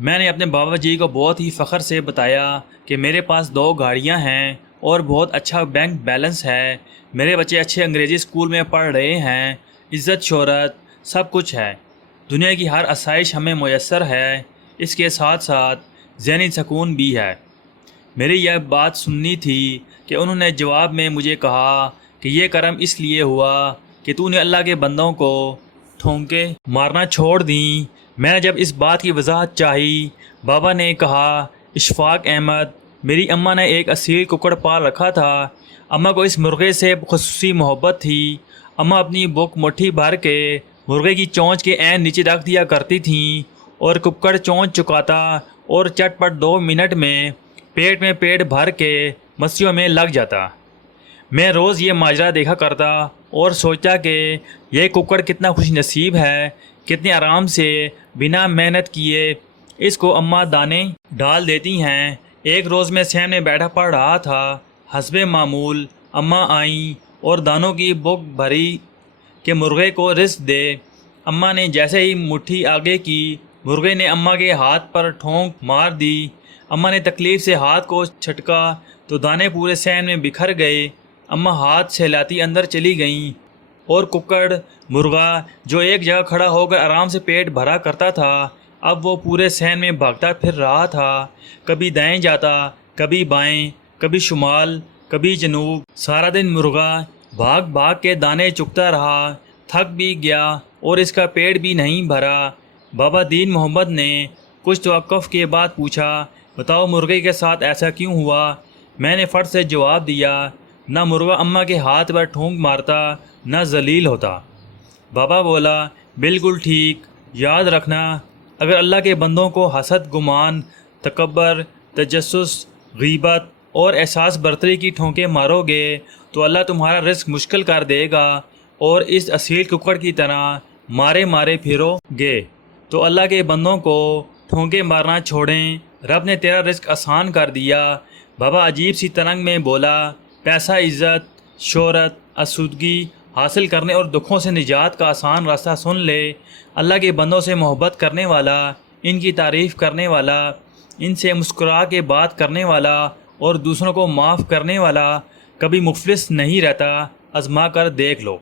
میں نے اپنے بابا جی کو بہت ہی فخر سے بتایا کہ میرے پاس 2 گاڑیاں ہیں اور بہت اچھا بینک بیلنس ہے، میرے بچے اچھے انگریزی اسکول میں پڑھ رہے ہیں، عزت شہرت سب کچھ ہے، دنیا کی ہر آسائش ہمیں میسر ہے، اس کے ساتھ ساتھ ذہنی سکون بھی ہے۔ میری یہ بات سننی تھی کہ انہوں نے جواب میں مجھے کہا کہ یہ کرم اس لیے ہوا کہ تو نے اللہ کے بندوں کو ٹھونکے مارنا چھوڑ دیں۔ میں نے جب اس بات کی وضاحت چاہی، بابا نے کہا، اشفاق احمد، میری اماں نے ایک اصیل ککڑ پال رکھا تھا۔ اماں کو اس مرغے سے خصوصی محبت تھی۔ اماں اپنی بک مٹھی بھر کے مرغے کی چونچ کے عین نیچے رکھ دیا کرتی تھیں اور ککڑ چونچ چکاتا اور چٹ پٹ 2 منٹ میں پیٹ میں پیٹ بھر کے مسیوں میں لگ جاتا۔ میں روز یہ ماجرا دیکھا کرتا اور سوچتا کہ یہ ککڑ کتنا خوش نصیب ہے، کتنے آرام سے بنا محنت کیے اس کو اماں دانے ڈال دیتی ہیں۔ ایک روز میں سہن میں بیٹھا پڑھ رہا تھا، حسب معمول اماں آئیں اور دانوں کی بک بھری کہ مرغے کو رزق دے۔ اماں نے جیسے ہی مٹھی آگے کی، مرغے نے اماں کے ہاتھ پر ٹھونک مار دی۔ اماں نے تکلیف سے ہاتھ کو چھٹکا تو دانے پورے صحن میں بکھر گئے۔ اماں ہاتھ سہلاتی اندر چلی گئیں اور ککڑ مرغا جو ایک جگہ کھڑا ہو کر آرام سے پیٹ بھرا کرتا تھا، اب وہ پورے صحن میں بھاگتا پھر رہا تھا، کبھی دائیں جاتا، کبھی بائیں، کبھی شمال، کبھی جنوب۔ سارا دن مرغا بھاگ بھاگ کے دانے چگتا رہا، تھک بھی گیا اور اس کا پیٹ بھی نہیں بھرا۔ بابا دین محمد نے کچھ توقف کے بعد پوچھا، بتاؤ مرغے کے ساتھ ایسا کیوں ہوا؟ میں نے فٹ سے جواب دیا، نہ مرغا اماں کے ہاتھ پر ٹھونک مارتا، نہ ذلیل ہوتا۔ بابا بولا، بالکل ٹھیک، یاد رکھنا، اگر اللہ کے بندوں کو حسد، گمان، تکبر، تجسس، غیبت اور احساس برتری کی ٹھونکیں مارو گے تو اللہ تمہارا رزق مشکل کر دے گا اور اس اصیل ککڑ کی طرح مارے مارے پھرو گے۔ تو اللہ کے بندوں کو ٹھونکے مارنا چھوڑیں، رب نے تیرا رزق آسان کر دیا۔ بابا عجیب سی ترنگ میں بولا، پیسہ، عزت، شہرت، آسودگی حاصل کرنے اور دکھوں سے نجات کا آسان راستہ سن لے۔ اللہ کے بندوں سے محبت کرنے والا، ان کی تعریف کرنے والا، ان سے مسکرا کے بات کرنے والا اور دوسروں کو معاف کرنے والا کبھی مفلس نہیں رہتا، آزما کر دیکھ لو۔